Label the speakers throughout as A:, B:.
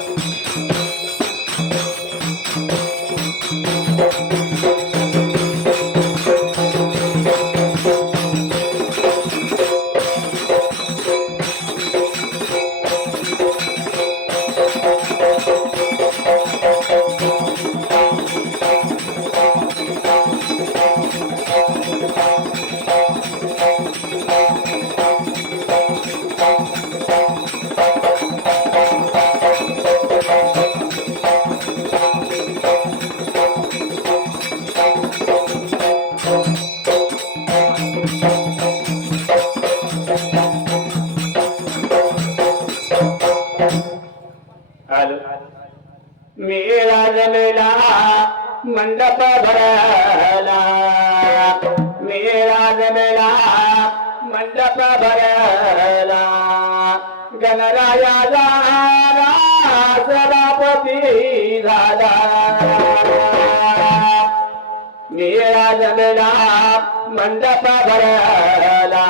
A: आलो मेळा जमेला मंडप भरला. मेरा जमेला मंडप भरला. गणराया झाला सभापती झाला. मेळा जमेला मंडप भरला.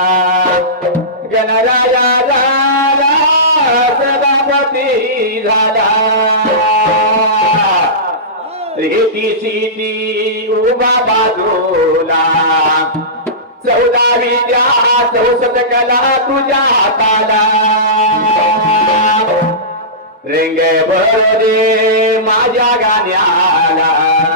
A: गणराया झाला सभापती झाला. रेती सीती उभा बाजूला. चौदा विद्या चौसत कला तुझ्या हाताला. रेंग दे माझ्या गाण्याला.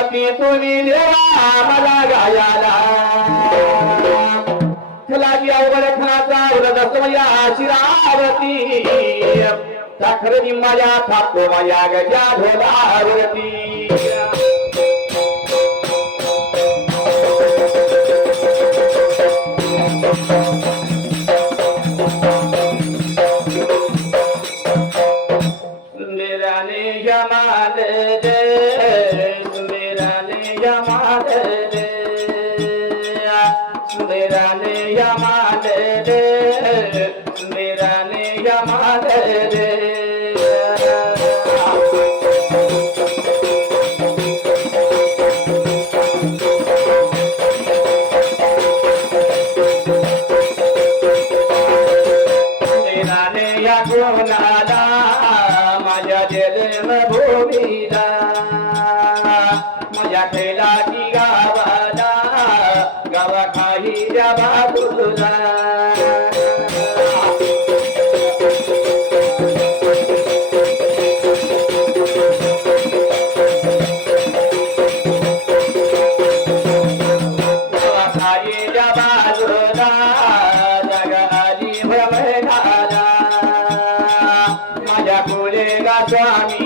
A: द्यावी मती तुम्ही देवा मला गायाला. खलाची अवघड खनाचा उलट समया शिरावती साखर माझ्या गजा ढोलावरती जमाल दे मेरा ने जमाल दे मेरा Yeah.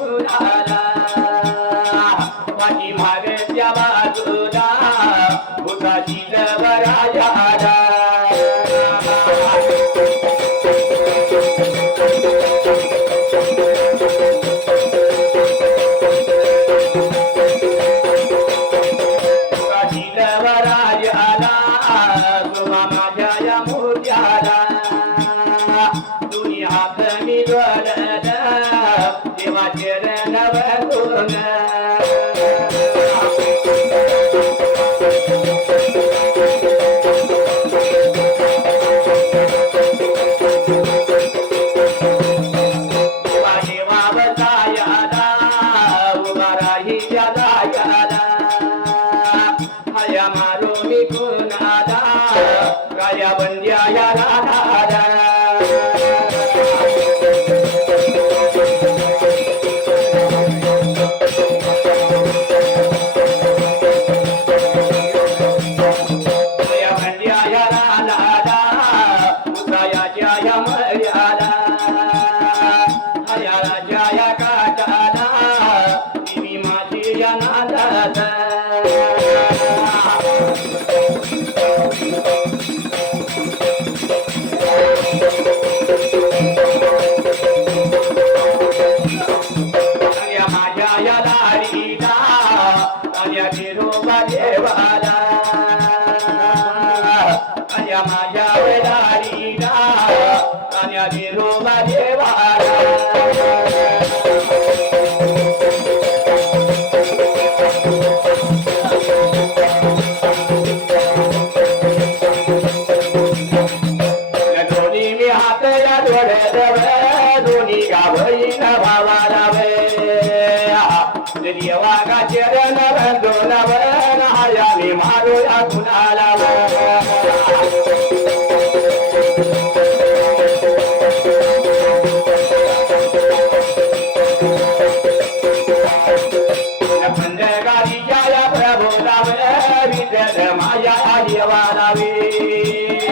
A: Hare जागायाला हया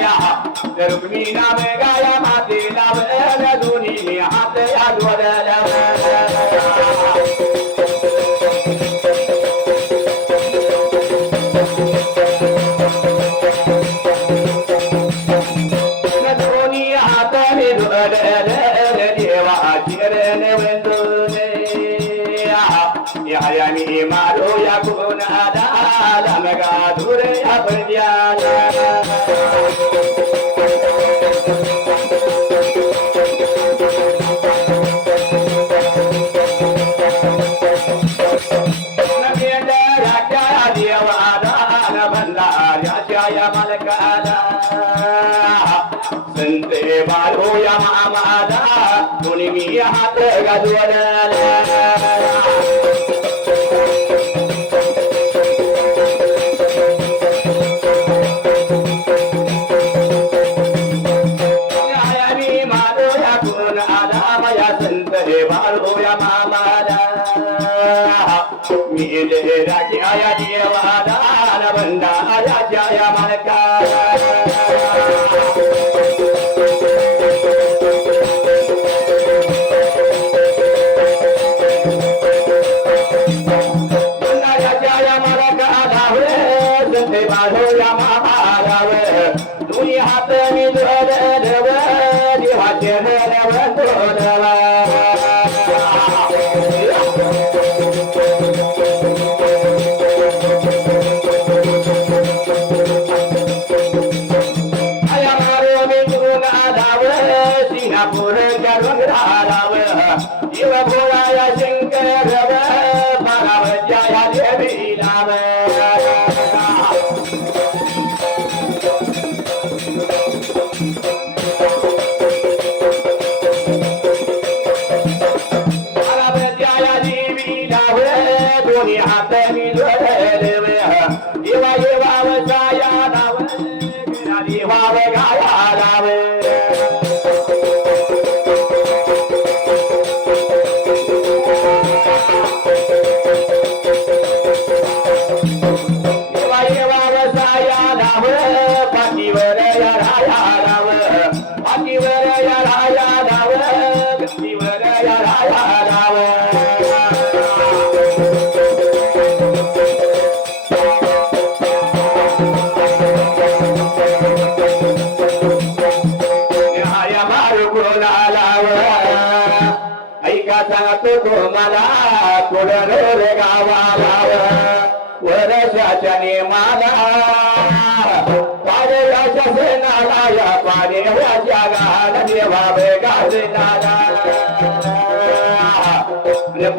A: गाया रुक्मी नाम गाया माते नाम Ire baro ya ma'amada, tunimi ya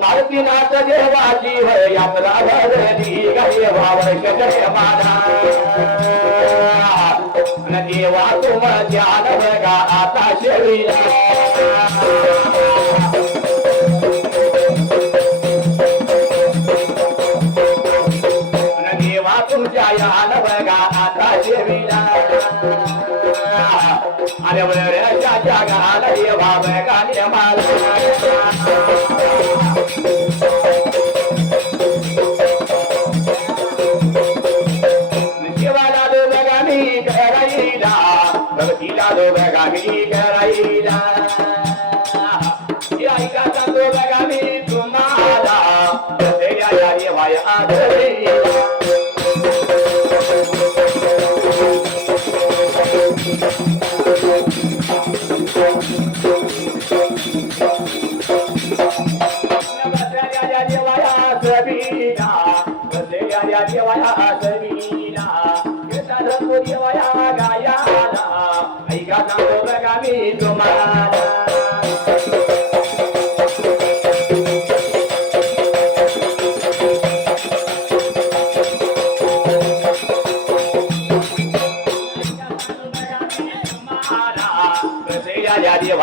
A: Maruti नाथ देवाची वय यात्रा भरली गे वावक गे माना देवा तुम ज्ञान बघा आता शेळीला आता शेळीला अरे बरं जागा आलं देवा बघा माला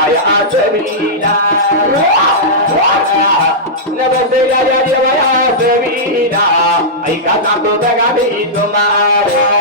A: बसलेल्या देवाया सवीला न बसलेल्या देवाया सवीला ऐका सांगतो बघा मी तुम्हाला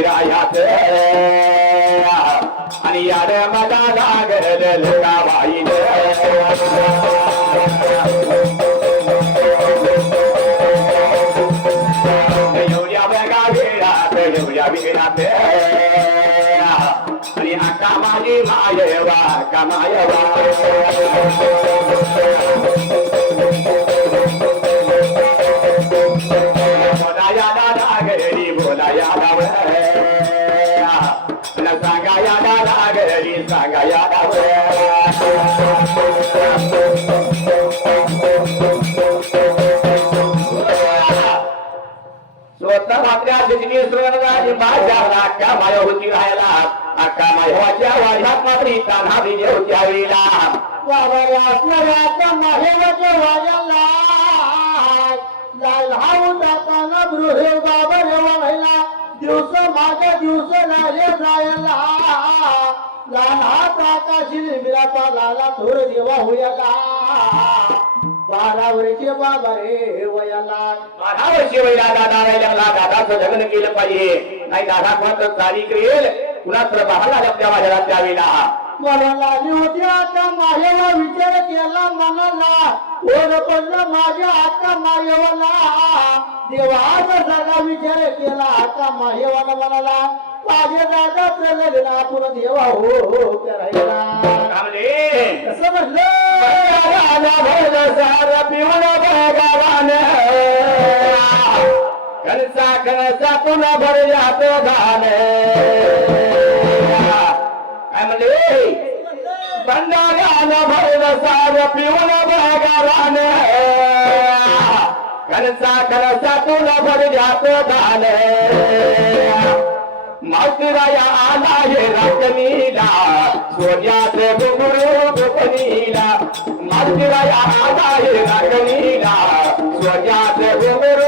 A: लागल मारुती रायाच आणि याद मला लागल लुगाबाईच एवढ्या बघा स्वतः मात्र शिजनी सुवर्णराज माझ्या अक्का माय होती राहायला. अक्का मायवाच्या वाढ्यात मात्र तान्हा विजय होत्या वेळेला
B: दिवस माझ्या दिवस लाले जायला लहान हात आकाशी निमिराचा लाला थोर देवा होयाला बारा वर्षे बाबा रे वयाला
A: बारा वर्षी वैला दादा राहिला दादाचं लग्न केलं पाहिजे नाही दादा मात्र चाली करेल कुणा प्रभाला त्या माझ्या त्यावेळेला
B: मला लागली होती आता माझ्यावर विचार केला मनाला ओर पडलं माझ्या आता मायवाला देवाचा सगळा विचार केला आता माहेवाला म्हणाला माझ्या दादा प्रगलेला आपण देवा हो हो करायला भी न
A: घनसा काना गाना भर पीवनो भॻगा न घनसा कर न भर जातो धान मातुराया आला हे रातनीला सोन्यात गुरु गोपनीला मातुराया आला हे रातनीला सोन्यात गुरु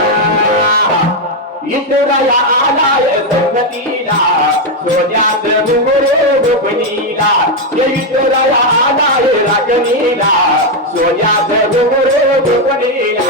A: ईश्वरया आलाय संगतीला सोन्यात मुगुरे गोपनीला ये ईश्वरया आलाय राजनीला सोन्यात मुगुरे गोपनीला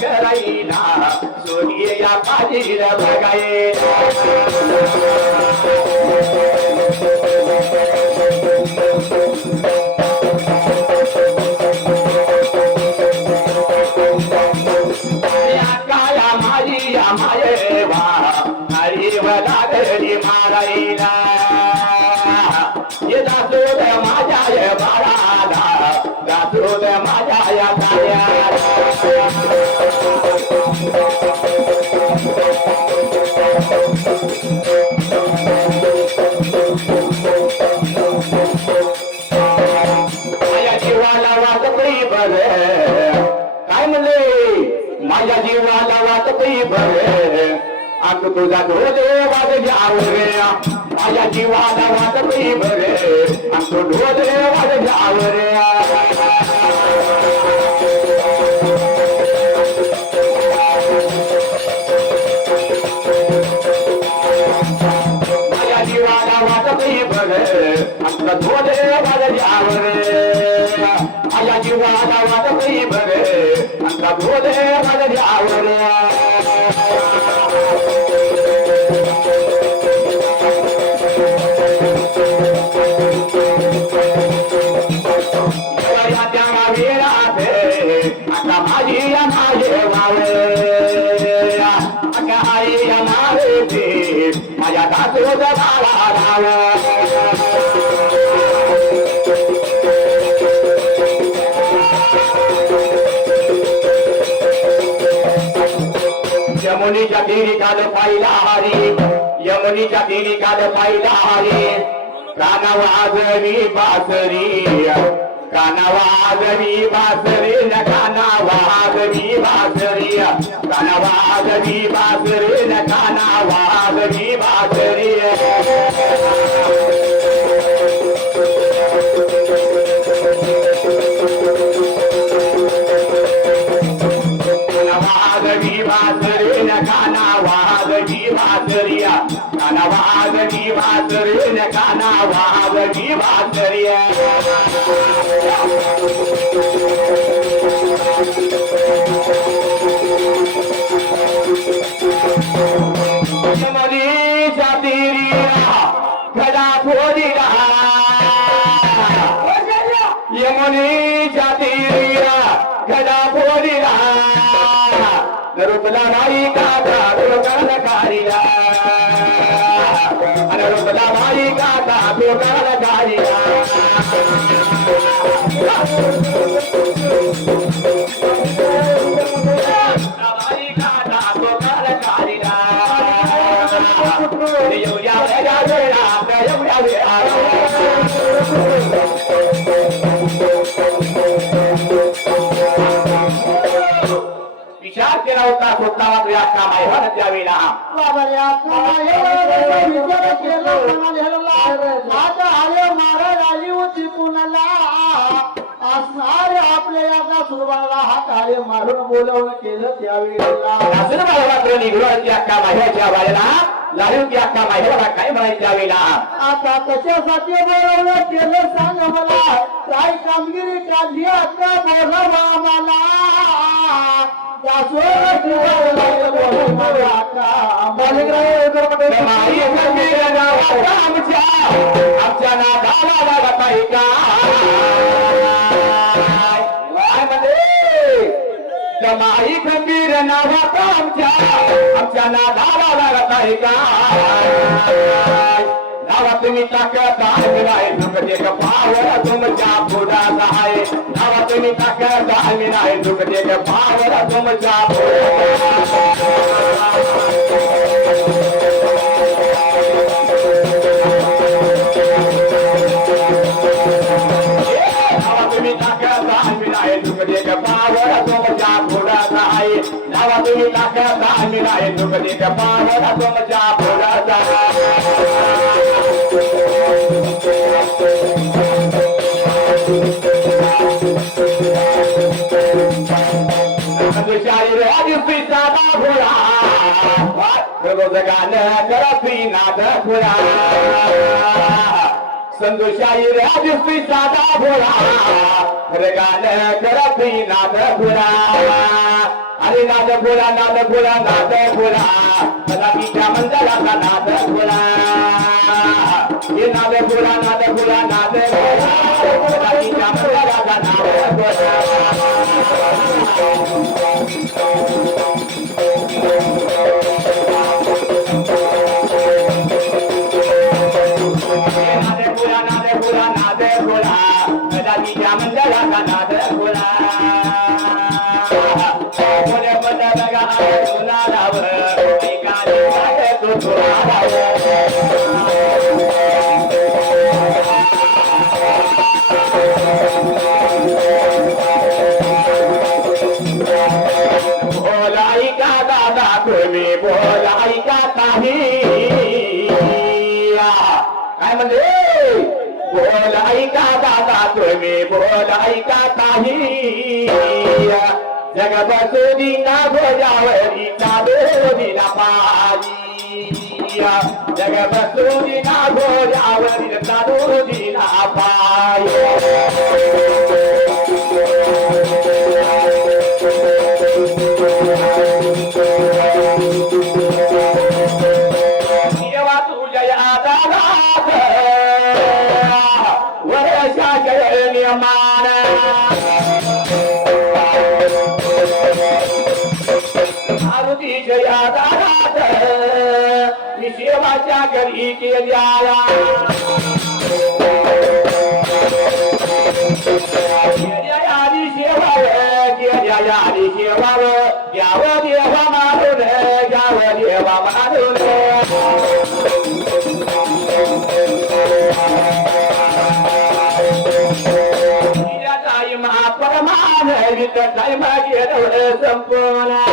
A: करायला सोनी या पाजील बघायला जीवाला वाटतही काय म्हणले? माझ्या जीवाला वाटतही बर. अंग तुझा ढोले वाज घ्यावर माझ्या जीवाला वाटतही बर. अंग तो ढोले वाज घ्यावर माझ्या जीवाला वाटतही बर. अंग ढोले वाज बोले माझ्या आवड वाटतही माझी या माझे वावे आई या माझे माझ्या कासोद भावा राव यमुनीच्या तिरी काल पाहिला हरी. यमुनीच्या तिरी काल पाहिला हरी. कानावाजवी बासरी. कानावाजवी बासरी न कानावाजवी बासरी. कानावाजवी बासरी. बासरी न कानावाजवी बासरी कानावाजवी बासरी न कानावाजवी बासरी नरुपला बाई काका दोकान कारिला बाई काका दोकान कारिला एवढ्या वेळा वेळा एवढ्या वेळा विचार केला होता स्वतःला तुझ्या कामाला त्यावेळेला
B: होता कामायेवर विचार केला मनाला माझा आले महाराज आली होती कुणाला असणारे आपल्या या सुरबाला हा कार्य मारून बोलवणं केलं त्यावेळेला
A: असं मला मात्र निघून अक्का माहेरच्या वाळेला लाडू की अक्का माझ्याला काय म्हणायचं त्यावेळेला
B: आता कशासाठी बोलवलं केलं सांग मला? काय कामगिरी काढली आता बोलवा मला?
A: आमच्या नादाला लागत आहे काय म्हणते जमाई खंबीर नावाचा आमच्या आमच्या नादाला लागत आहे का धावा तुम्ही ताकद आहे नाही. दुखते का पावर तुमच्या पोटात आहे. धावा तुम्ही ताकद आहे नाही. दुखते का पावर तुमच्या नावा तुम्ही ताकद आहे नाही. दुखते का पावर तुमच्या पोटात रोज गाणं करपी नाद भोळा संतू शाहीर साधा भोळा खरं गाणं करपी नाद भोळा अरे नाद भोळा नाद भोळा नाद भोळा मला तिच्या मंदिराचा नाद भोळा हे नाद भोळा नाद भोळा नाद भोळा मला बघा सुनारावर एकाने वाटे तो बोलाई का दादा तुम्ही बोलाई का काही काय म्हणजे बोलाई का दादा तुम्ही बोलाई का काही जग बसुदी ना भोजावरी ना दोरी ना सेवाच्या घरी केल्या आया यादी सेवा गेल्या यादी सेवा घ्यावं देवा मारून. देवा मारून संपूर्ण.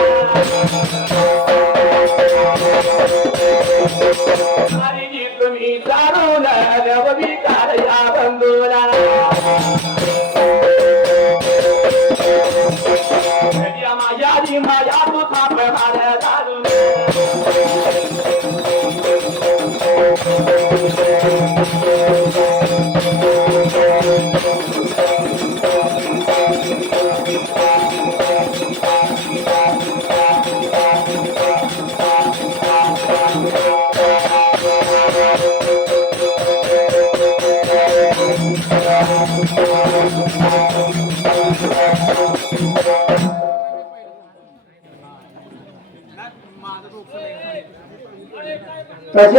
A: तुम्ही चालून नववी कार्या बंधुरा माझ्या माझ्या
B: Gracias.